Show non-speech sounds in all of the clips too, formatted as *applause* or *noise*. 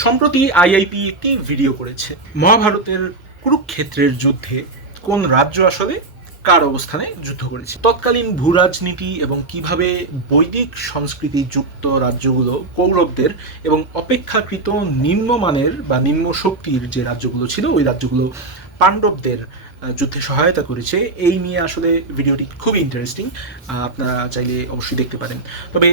সম্প্রতি আইআইপি একটি ভিডিও করেছে। মহাভারতের কুরুক্ষেত্রের যুদ্ধে কোন রাজ্য আসলে কার অবস্থানে যুদ্ধ করেছে? তৎকালীন ভূরাজনীতি এবং কীভাবে বৈদিক সংস্কৃতি যুক্ত রাজ্যগুলো কৌরবদের এবং অপেক্ষাকৃত নিম্নমানের বা নিম্ন শক্তির যে রাজ্যগুলো ছিল, ওই রাজ্যগুলো পাণ্ডবদের যুদ্ধে সহায়তা করেছে, এই নিয়ে আসলে ভিডিওটি খুবই ইন্টারেস্টিং আপনারা চাইলে অবশ্যই দেখতে পারেন। তবে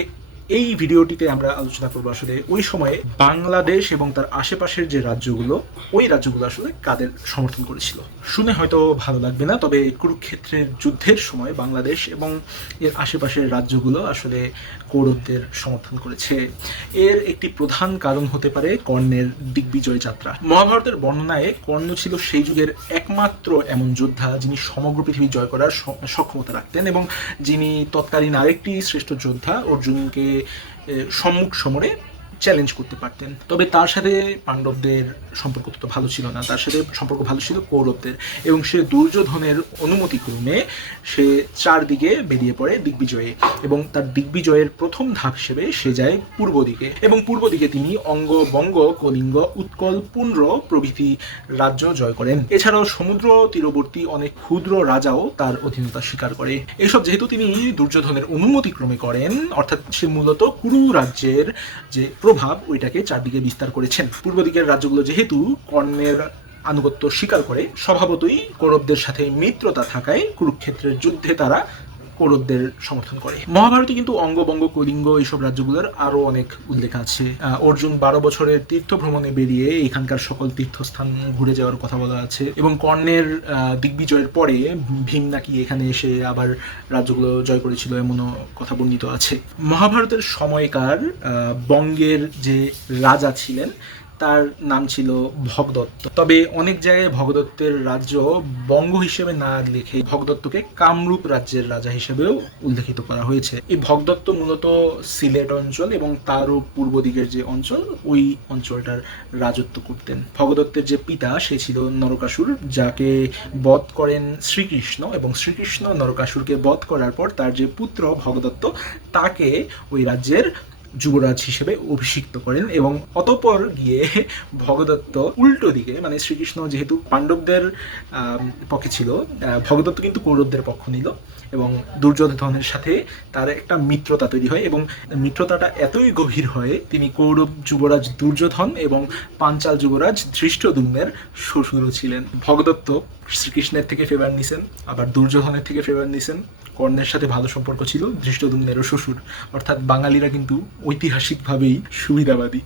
এই ভিডিওটিতে আমরা আলোচনা করব আসলে ওই সময়ে বাংলাদেশ এবং তার আশেপাশের যে রাজ্যগুলো, ওই রাজ্যগুলো আসলে কাদের সমর্থন করেছিল? শুনে হয়তো ভালো লাগবে না, তবে কুরুক্ষেত্রের যুদ্ধের সময় বাংলাদেশ এবং এর আশেপাশের রাজ্যগুলো আসলে কৌরবদের সমর্থন করেছে। এর একটি প্রধান কারণ হতে পারে কর্ণের দিগ্বিজয় যাত্রা। মহাভারতের বর্ণনায় কর্ণ ছিল সেই যুগের একমাত্র এমন যোদ্ধা যিনি সমগ্র পৃথিবী জয় করার সক্ষমতা রাখতেন এবং যিনি তৎকালীন আরেকটি শ্রেষ্ঠ যোদ্ধা অর্জুনকে সম্মুখ সমরে চ্যালেঞ্জ করতে পারতেন। তবে তার সাথে পাণ্ডবদের সম্পর্ক তো ভালো ছিল না। তার সাথে সম্পর্ক ভালো ছিল কৌরবদের। এবং সে দুর্যোধনের অনুমতি ক্রমে সে চারদিকে বেরিয়ে পড়ে দিগ্বিজয়ে। এবং তার দিগ্বিজয়ের প্রথম ধাপ হিসেবে সে যায় পূর্ব দিকে। এবং পূর্ব দিকে তিনি অঙ্গ, বঙ্গ, কলিঙ্গ, উৎকল, পুন্ড্র প্রভৃতি রাজ্য জয় করেন। এছাড়াও সমুদ্র তীরবর্তী অনেক ক্ষুদ্র রাজাও তার অধীনতা স্বীকার করে। এসব যেহেতু তিনি দুর্যোধনের অনুমতি ক্রমে করেন, অর্থাৎ সে মূলত কুরু রাজ্যের যে প্রভাব ওইটাকে চারদিকে বিস্তার করেছেন। পূর্ব দিকের রাজ্যগুলো যেহেতু কর্ণের আনুগত্য স্বীকার করে, স্বভাবতই কৌরবদের সাথে মিত্রতা থাকায় কুরুক্ষেত্রের যুদ্ধে তারা কৌরবদের সমর্থন করে। মহাভারতে কিন্তু অঙ্গবঙ্গ কলিঙ্গ এইসব রাজ্যগুলোর আরও অনেক উল্লেখ আছে। অর্জুন বারো বছরের তীর্থ ভ্রমণে বেরিয়ে এখানকার সকল তীর্থস্থান ঘুরে যাওয়ার কথা বলা আছে এবং কর্ণের দিগ্বিজয়ের পরে ভীম নাকি এখানে এসে আবার রাজ্যগুলো জয় করেছিল এমনও কথা বর্ণিত আছে। মহাভারতের সময়কার বঙ্গের যে রাজা ছিলেন তার নাম ছিল ভগদত্ত। তবে অনেক জায়গায় ভগদত্তের রাজ্য বঙ্গ হিসেবে না লিখে ভগদত্তকে কামরূপ রাজ্যের রাজা হিসেবেও উল্লেখিত করা হয়েছে। এই ভগদত্ত মূলত সিলেট অঞ্চল এবং তারও পূর্ব দিকের যে অঞ্চল, ওই অঞ্চলটার রাজত্ব করতেন। ভগদত্তের যে পিতা, সে ছিল নরকাসুর, যাকে বধ করেন শ্রীকৃষ্ণ এবং শ্রীকৃষ্ণ নরকাসুরকে বধ করার পর তার যে পুত্র ভগদত্ত, তাকে ওই রাজ্যের যুবরাজ হিসেবে অভিষিক্ত করেন এবং অতপর গিয়ে *laughs* ভগদত্ত উল্টো দিকে মানে শ্রীকৃষ্ণ যেহেতু পাণ্ডবদের পক্ষে ছিল ভগদত্ত কিন্তু কৌরবদের পক্ষ নিল এবং দুর্যোধনের সাথে তার একটা মিত্রতা তৈরি হয় এবং মিত্রতাটা এতই গভীর হয়, তিনি কৌরব যুবরাজ দুর্যোধন এবং পাঞ্চাল যুবরাজ ধৃষ্টদুম্নের শ্বশুরও ছিলেন। ভগদত্ত শ্রীকৃষ্ণের থেকে ফেভার নিছেন, আবার দুর্যোধনের থেকে ফেভার নিছেন। কর্ণের সাথে ভালো সম্পর্ক ছিল, ধৃষ্টদুম্নেরও শ্বশুর, অর্থাৎ বাঙালিরা কিন্তু ঐতিহাসিকভাবেই সুবিধাবাদী।